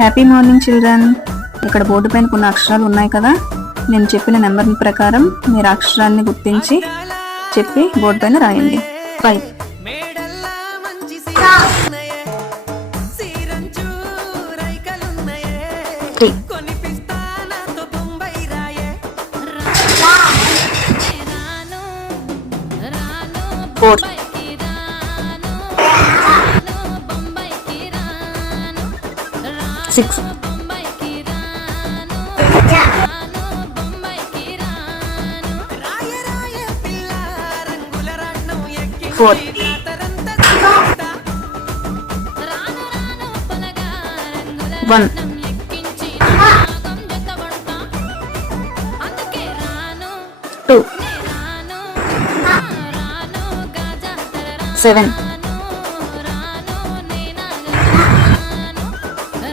Happy morning children. ఇక్కడ board పైన కొన్ని అక్షరాలు ఉన్నాయి కదా, నేను చెప్పిన నెంబర్ ప్రకారం మీరు అక్షరాన్ని గుర్తించి చెప్పి బోర్డు పైన రాయండి. 5 3 4 6 4 1 2 7